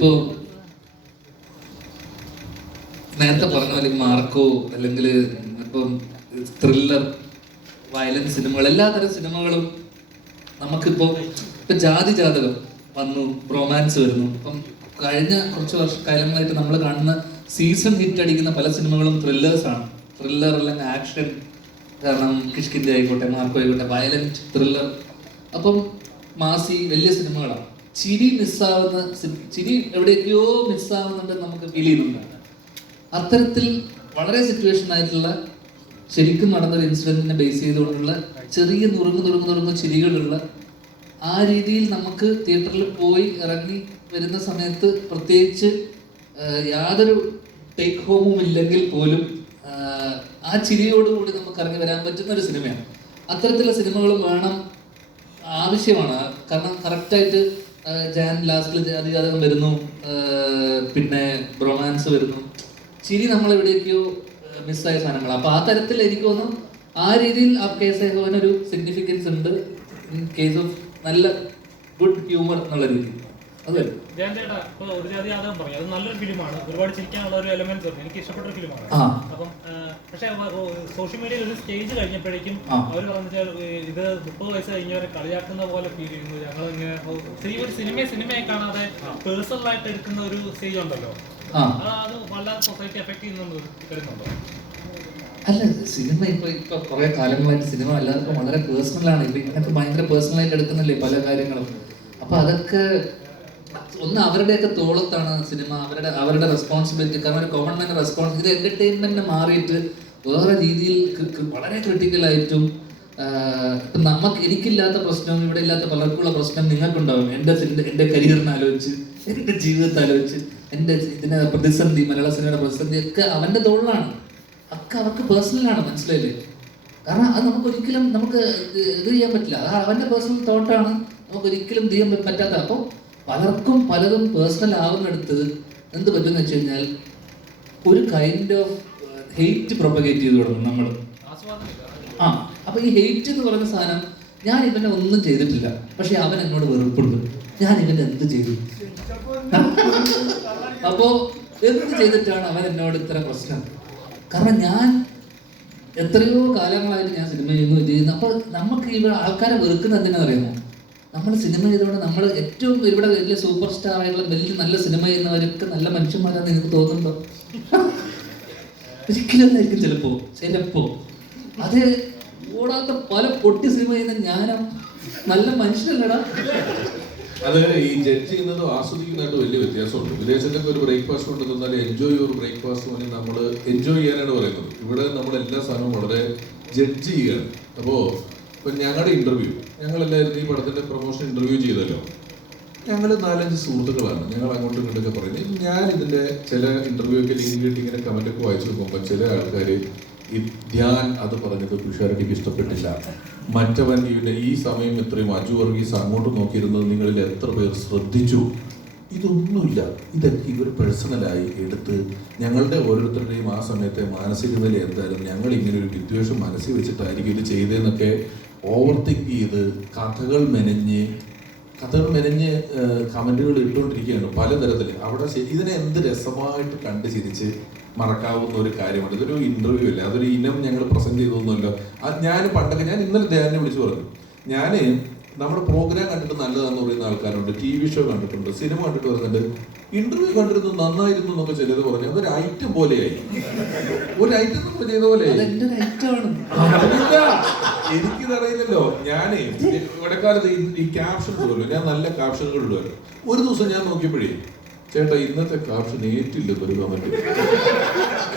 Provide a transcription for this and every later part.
ഇപ്പോ നേരത്തെ പറഞ്ഞ പോലെ മാർക്കോ അല്ലെങ്കിൽ ഇപ്പം ത്രില്ലർ വയലൻസ് സിനിമകൾ എല്ലാതരം സിനിമകളും നമുക്കിപ്പോ ഇപ്പൊ ജാതകം വന്നു, റൊമാൻസ് വരുന്നു. ഇപ്പം കഴിഞ്ഞ കുറച്ച് കാലങ്ങളായിട്ട് നമ്മൾ കാണുന്ന സീസൺ ഹിറ്റ് അടിക്കുന്ന പല സിനിമകളും ത്രില്ലേഴ്സ് ആണ്. ത്രില്ലർ അല്ലെങ്കിൽ ആക്ഷൻ, കാരണം കിഷ്കിന്ദ ആയിക്കോട്ടെ, മാർക്കോ ആയിക്കോട്ടെ, വയലന്റ് ത്രില്ലർ. അപ്പം മാസി വലിയ സിനിമകളാണ്. ചിരി മിസ്സാവുന്ന, ചിരി എവിടെയൊക്കെയോ മിസ്സാവുന്നുണ്ടെന്ന് നമുക്ക് ഫീൽ ചെയ്യുന്നുണ്ട്. അത്തരത്തിൽ വളരെ സിറ്റുവേഷൻ ആയിട്ടുള്ള ശരിക്കും നടന്നൊരു ഇൻസിഡന്റിനെ ബേസ് ചെയ്തുകൊണ്ടുള്ള ചെറിയ നുറുങ്ങ് ചിരികളുള്ള ആ രീതിയിൽ നമുക്ക് തിയേറ്ററിൽ പോയി ഇറങ്ങി വരുന്ന സമയത്ത് പ്രത്യേകിച്ച് യാതൊരു ടേക്ക് ഹോമും ഇല്ലെങ്കിൽ പോലും ആ ചിരിയോടുകൂടി നമുക്ക് ഇറങ്ങി വരാൻ പറ്റുന്ന ഒരു സിനിമയാണ്. അത്തരത്തിലുള്ള സിനിമകളും വേണം, ആവശ്യമാണ്. കാരണം കറക്റ്റായിട്ട് ലാസ്റ്റിൽ ജാതകം വരുന്നു, പിന്നെ റൊമാൻസ് വരുന്നു, ചിരി നമ്മളെവിടെയൊക്കെയോ മിസ്സായ സാധനങ്ങൾ. അപ്പൊ ആ തരത്തിൽ എനിക്ക് തോന്നുന്നു ആ രീതിയിൽ ആ കേസ് ഒരു സിഗ്നിഫിക്കൻസ് ഉണ്ട് ഇൻ കേസ് ഓഫ് നല്ല ഗുഡ് ഹ്യൂമർ എന്നുള്ള രീതി. ഒരു ജാതകം പറഞ്ഞു, അത് നല്ലൊരു ഫിലിമാണ്, ഒരുപാട് ചിരിക്കാനുള്ള ഒരു എലമെന്റ്സ് ഉണ്ട്, എനിക്ക് ഇഷ്ടപ്പെട്ട ഒരു ഫിലിമാണ്. അപ്പം പക്ഷെ സോഷ്യൽ മീഡിയയിൽ ഒരു സ്റ്റേജ് കഴിഞ്ഞപ്പോഴേക്കും അവർ പറഞ്ഞാൽ ഇത് 30 വയസ്സ് കഴിഞ്ഞവരെ കളിയാക്കുന്ന പോലെ ഫീൽ ചെയ്യുന്നു. ഞങ്ങൾ ഇങ്ങനെ ഒരു സിനിമയെ കാണാതെ പേഴ്സണൽ ആയിട്ട് എടുക്കുന്ന ഒരു സ്റ്റേജ് ഉണ്ടല്ലോ, അത് വല്ലാതെ സൊസൈറ്റി എഫക്ട് ചെയ്യുന്നുണ്ടോ, വരുന്നുണ്ടോ? അല്ല, സിനിമ ഇപ്പൊ കുറെ കാലങ്ങളായിട്ട് സിനിമ എല്ലാവർക്കും വളരെ പേഴ്സണലാണ്. ഇപ്പൊ ഇങ്ങനത്തെ ഭയങ്കര പേഴ്സണലായിട്ട് എടുക്കുന്നില്ലേ പല കാര്യങ്ങളും. അപ്പൊ അതൊക്കെ ഒന്ന് അവരുടെയൊക്കെ തോളത്താണ് സിനിമ, അവരുടെ റെസ്പോൺസിബിലിറ്റി. കാരണം ഒരു കോമൺ മാൻ റെസ്പോൺസിബിലിറ്റി എന്റർടൈൻമെന്റിനെ മാറിയിട്ട് വേറെ രീതിയിൽ വളരെ ക്രിട്ടിക്കലായിട്ടും എനിക്കില്ലാത്ത പ്രശ്നവും ഇവിടെ ഇല്ലാത്ത പലർക്കുള്ള പ്രശ്നം നിങ്ങൾക്കുണ്ടാവും. എന്റെ കരിയറിനെ ആലോചിച്ച്, എന്റെ ജീവിതത്തെ ആലോചിച്ച്, ഇതിന്റെ പ്രതിസന്ധി, മലയാള സിനിമയുടെ പ്രതിസന്ധി ഒക്കെ അവന്റെ തോളിലാണ്. ഒക്കെ അവർക്ക് പേഴ്സണലാണ്, മനസ്സിലായില്ലേ? കാരണം അത് നമുക്കൊരിക്കലും ഇത് ചെയ്യാൻ പറ്റില്ല. അത് അവന്റെ പേഴ്സണൽ തോട്ടാണ്, നമുക്കൊരിക്കലും ഇത് ചെയ്യാൻ പറ്റാത്ത. അപ്പോൾ പലതും പേഴ്സണൽ ആവുന്നിടത്ത് എന്ത് പറ്റുമെന്ന് വെച്ച് കഴിഞ്ഞാൽ ഒരു കൈൻഡ് ഓഫ് ഹെയ്റ്റ് പ്രൊപ്പഗേറ്റ് ചെയ്ത് തുടങ്ങും നമ്മൾ. അപ്പൊ ഈ ഹെയ്റ്റ് എന്ന് പറയുന്ന സാധനം, ഞാൻ ഇവനെ ഒന്നും ചെയ്തിട്ടില്ല, പക്ഷെ അവൻ എന്നോട് വെറുപ്പുണ്ട്, ഞാൻ ഇവനെ എന്ത് ചെയ്തു, അപ്പോ എന്ത് ചെയ്തിട്ടാണ് അവൻ എന്നോട് ഇത്ര പ്രശ്നം? കാരണം ഞാൻ എത്രയോ കാലങ്ങളായിട്ട് ഞാൻ സിനിമ ചെയ്യുന്നു. അപ്പൊ നമുക്ക് ഇവിടെ ആൾക്കാരെ വെറുക്കുന്ന എന്തിനാണെന്ന് അറിയാമോ? നമ്മൾ സിനിമ ചെയ്തുകൊണ്ട് നമ്മൾ ഏറ്റവും ഇവിടെ വലിയ സൂപ്പർ സ്റ്റാർ ആയിട്ടുള്ള വലിയ നല്ല സിനിമ ചെയ്യുന്നവരൊക്കെ നല്ല മനുഷ്യന്മാരാണെന്ന് എനിക്ക് തോന്നുന്നുണ്ടോ? ഒരിക്കലും ആയിരിക്കും ചിലപ്പോ അത് ഓടാത്ത പല പൊട്ടി സിനിമ ചെയ്യുന്ന ഞാനും നല്ല മനുഷ്യനല്ലടാ. അത് ഈ ജഡ്ജ് ചെയ്യുന്നതും ആസ്വദിക്കുന്നതായിട്ട് വലിയ വ്യത്യാസമുണ്ട്. വിദേശത്തൊക്കെ ഒരു ബ്രേക്ക്ഫാസ്റ്റ് കൊണ്ട് തന്നാൽ എൻജോയ് യുവർ ബ്രേക്ക്ഫാസ്റ്റ് വേണ്ടി നമ്മൾ എൻജോയ് ചെയ്യാനാണ് പറയുന്നത്. ഇവിടെ നമ്മൾ എല്ലാ സാധനവും വളരെ ജഡ്ജ് ചെയ്യുകയാണ്. അപ്പോൾ ഇപ്പം ഞങ്ങളുടെ ഇന്റർവ്യൂ, ഞങ്ങളെല്ലാവരും ഈ പടത്തിന്റെ പ്രൊമോഷൻ ഇന്റർവ്യൂ ചെയ്തല്ലോ, ഞങ്ങൾ 4-5 സുഹൃത്തുക്കളാണ്. ഞങ്ങൾ അങ്ങോട്ടും ഇങ്ങോട്ടൊക്കെ പറയുന്നത്. ഞാൻ ഇതിന്റെ ചില ഇന്റർവ്യൂ ഒക്കെ ലിങ്ക് കിട്ടി ഇങ്ങനെ കമന്റ് ഒക്കെ വായിച്ചു നോക്കുമ്പോൾ ചില ആൾക്കാർ ധ്യാൻ അത് പറഞ്ഞത് തുഷാരടിക്ക് ഇഷ്ടപ്പെട്ടില്ല, മറ്റവൻ ഈ സമയം ഇത്രയും അജു വർഗീസ് അങ്ങോട്ട് നോക്കിയിരുന്നത് നിങ്ങളിൽ എത്ര പേർ ശ്രദ്ധിച്ചു? ഇതൊന്നുമില്ല. ഇതൊക്കെ ഇവർ പേഴ്സണലായി എടുത്ത് ഞങ്ങളുടെ ഓരോരുത്തരുടെയും ആ സമയത്തെ മാനസികതയിൽ എന്തായാലും ഞങ്ങൾ ഇങ്ങനെ ഒരു വിദ്വേഷം മനസ്സിൽ വെച്ചിട്ടായിരിക്കും ഇത് ചെയ്തതെന്നൊക്കെ ഓവർതിങ്ക് ചെയ്ത് കഥകൾ മെനഞ്ഞ് കമന്റുകൾ ഇട്ടുകൊണ്ടിരിക്കുകയാണ് പലതരത്തിൽ. അവിടെ ഇതിനെ എന്ത് രസമായിട്ട് കണ്ട് ചിരിച്ച് മറക്കാവുന്ന ഒരു കാര്യമാണ്. ഇതൊരു ഇന്റർവ്യൂ അല്ല, അതൊരു ഇനം ഞങ്ങൾ പ്രസന്റ് ചെയ്തൊന്നുമല്ലോ. ഞാൻ ഇന്നലെ ധ്യാനെ വിളിച്ചു പറഞ്ഞു, ഞാൻ നമ്മുടെ പ്രോഗ്രാം കണ്ടിട്ട് നല്ലതാന്ന് പറയുന്ന ആൾക്കാരുണ്ട്, TV ഷോ കണ്ടിട്ടുണ്ട്, സിനിമ കണ്ടിട്ട് വരുന്നുണ്ട്, ഇന്റർവ്യൂ കണ്ടിരുന്നു നന്നായിരുന്നു എന്നൊക്കെ ചിലത് പറഞ്ഞു. അതൊരു ഐറ്റം പോലെയായി, ഒരു ഐറ്റം നമ്മൾ ചെയ്ത പോലെ. എനിക്കിതറിയില്ലല്ലോ. ഞാനേ ഇടക്കാലത്ത് ഈ ക്യാപ്ഷൻ ഇടുമല്ലോ, ഞാൻ നല്ല ക്യാപ്ഷനുകൾ ഇടുമല്ലോ. ഒരു ദിവസം ഞാൻ നോക്കിയപ്പോഴേ, ചേട്ടാ ഇന്നത്തെ ക്യാപ്ഷൻ ഏറ്റില്ല ഒരു കമന്റ്.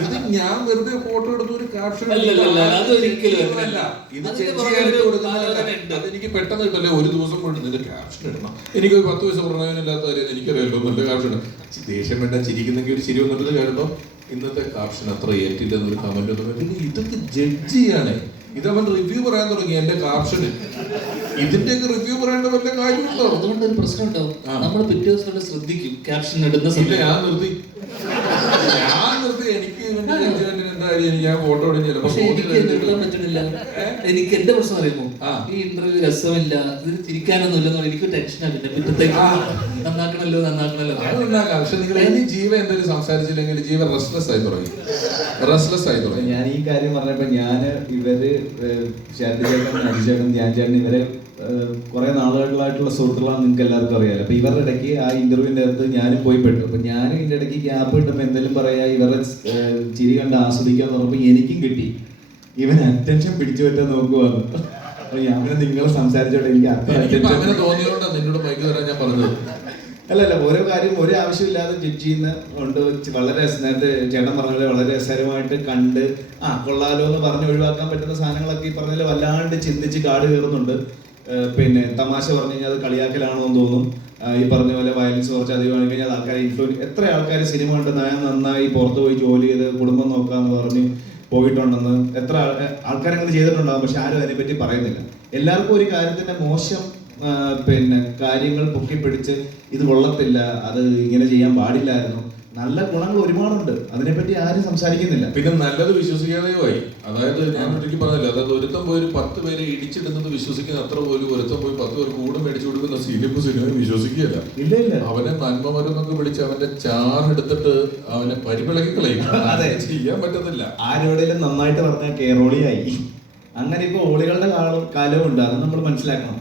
ഇത് ഞാൻ വെറുതെ ഫോട്ടോ എടുത്ത ഒരു ക്യാപ്ഷൻ അല്ല, ഇത് അതെനിക്ക് പെട്ടെന്ന് കിട്ടല്ലേ. ഒരു ദിവസം കൊണ്ട് നിന്റെ ക്യാപ്ഷൻ ഇടണം, എനിക്കൊരു 10 വയസ്സ് പറഞ്ഞവനില്ലാത്ത കാര്യം എനിക്കറിയാലോ. നല്ല ക്യാപ്ഷൻ, ദേഷ്യം വേണ്ട, ചിരിക്കുന്നെങ്കിൽ ഒരു ചിരി വന്നിട്ട് കേട്ടോ ഇന്നത്തെ ക്യാപ്ഷൻ അത്ര ഏറ്റില്ല എന്നൊരു കമന്റ് ഒന്നും. ഇതൊക്കെ ജഡ്ജ് ചെയ്യാണ്. ഇതവൻ റിവ്യൂ പറയാൻ തുടങ്ങി എന്റെ ക്യാപ്ഷന്. ഇതിന്റെയൊക്കെ റിവ്യൂ പറയേണ്ട വല്ല കാര്യമുണ്ടോ? അതുകൊണ്ട് ഒരു പ്രശ്നം ഉണ്ടാവും. നമ്മൾ പിറ്റേ ദിവസം ശ്രദ്ധിക്കും ക്യാപ്ഷൻ ഇടുന്ന സമയത്ത്. ഞാൻ നിർത്തി എനിക്ക് കഴിഞ്ഞ് ഞാൻ ഫോട്ടോ എടുത്തില്ല. പക്ഷെ എനിക്ക് നിർത്താൻ പറ്റണില്ല. എനിക്ക് എന്റെ പ്രശ്നം അറിയുമോ, ഈ ഇന്റർവ്യൂ രസമില്ല, ഇതിന് ചിരിക്കാനൊന്നും ഇല്ലെന്നോ എനിക്ക് ടെൻഷനാണ്. പിന്നെ പിറ്റത്തേക്ക് നന്നാക്കണല്ലോ നന്നാക്കണല്ലോ. അത് നന്നാക്കാം. പക്ഷെ നിങ്ങൾ ഇനി ജീവ എന്തെങ്കിലും സംസാരിച്ചില്ലെങ്കിൽ ജീവ റെസ്റ്റ്ലെസ് ആയി തുടങ്ങി. ഞാൻ ഈ കാര്യം പറഞ്ഞപ്പോ ഇവര് ചേട്ടൻ അജിചേട്ടൻ ധ്യാൻ ചേട്ടൻ ഇവരെ കുറെ നാളുകളായിട്ടുള്ള സുഹൃത്തുക്കളാണ് നിങ്ങൾക്ക് എല്ലാവർക്കും അറിയാലോ. അപ്പൊ ഇവരുടെ ഇടയ്ക്ക് ആ ഇന്റർവ്യൂവിന്റെ അകത്ത് ഞാനും പോയി പെട്ടു. അപ്പൊ ഞാനും ഇതിന്റെ ഇടയ്ക്ക് ഗ്യാപ്പ് കിട്ടുമ്പോ എന്തെങ്കിലും പറയാ, ഇവരുടെ ചിരി കണ്ട് ആസ്വദിക്കാന്ന് പറഞ്ഞപ്പോ എനിക്കും കിട്ടി. ഇവൻ അറ്റൻഷൻ പിടിച്ചു പറ്റാൻ നോക്കുവാന്ന്. അപ്പൊ ഞാൻ നിങ്ങൾ സംസാരിച്ചോട്ടെ, എനിക്ക് അങ്ങനെ തോന്നിയോണ്ടാ നിന്നോട് മൈക്ക് തരാൻ ഞാൻ പറഞ്ഞത്. അല്ലല്ല, ഓരോ കാര്യം ഒരു ആവശ്യമില്ലാതെ ജഡ്ജ് ചെയ്യുന്ന കൊണ്ട് വളരെ നേരത്തെ ചേട്ടൻ പറഞ്ഞ പോലെ വളരെ രസകരമായിട്ട് കണ്ട് കൊള്ളാലോ എന്ന് പറഞ്ഞ് ഒഴിവാക്കാൻ പറ്റുന്ന സാധനങ്ങളൊക്കെ ഈ പറഞ്ഞ പോലെ വല്ലാണ്ട് ചിന്തിച്ച് കാട് കയറുന്നുണ്ട്. പിന്നെ തമാശ പറഞ്ഞു കഴിഞ്ഞാൽ അത് കളിയാക്കലാണോ എന്ന് തോന്നും. ഈ പറഞ്ഞ പോലെ വയലൻസ് കുറച്ച് അധികമാണ് കഴിഞ്ഞാൽ ആൾക്കാരെ എത്ര ആൾക്കാർ സിനിമ കണ്ട് നന്നായി പുറത്ത് പോയി ജോലി ചെയ്ത് കുടുംബം നോക്കാന്ന് പറഞ്ഞ് പോയിട്ടുണ്ടെന്ന് എത്ര ആൾക്കാരങ്ങനെ ചെയ്തിട്ടുണ്ടാകും. പക്ഷെ ആരും അതിനെപ്പറ്റി പറയുന്നില്ല. എല്ലാവർക്കും ഒരു കാര്യത്തിന്റെ മോശം പിന്നെ കാര്യങ്ങൾ പൊക്കിപ്പിടിച്ച് ഇത് കൊള്ളത്തില്ല, അത് ഇങ്ങനെ ചെയ്യാൻ പാടില്ലായിരുന്നു. നല്ല ഗുണങ്ങൾ ഒരുപാടുണ്ട്, അതിനെപ്പറ്റി ആരും സംസാരിക്കുന്നില്ല. പിന്നെ നല്ലത് വിശ്വസിക്കാതെയുമായി. അതായത് ഞാൻ ഒരിക്കലും പറഞ്ഞില്ല, അതായത് ഒരുത്തം പോയി 10 പേരെ ഇടിച്ചിടുന്നത് വിശ്വസിക്കുന്ന അത്ര പോലും ഒരുത്തം പോയി 10 പേർക്ക് കൂടെ മേടിച്ചു കൊടുക്കുന്ന സിനിമ വിശ്വസിക്കുകയല്ല. ഇല്ല ഇല്ല, അവനെ നന്മമരുന്നൊക്കെ വിളിച്ച് അവന്റെ ചാറെടുത്തിട്ട് അവനെ പരിപ്പിളക്കി കളയും. അതെ, ചെയ്യാൻ പറ്റത്തില്ല. ആരോടെങ്കിലും നന്നായിട്ട് പറഞ്ഞാൽ കേറോളിയായി. അങ്ങനെ ഇപ്പൊ ഓളികളുടെ കാലവും ഉണ്ട്, അത് നമ്മൾ മനസ്സിലാക്കണം.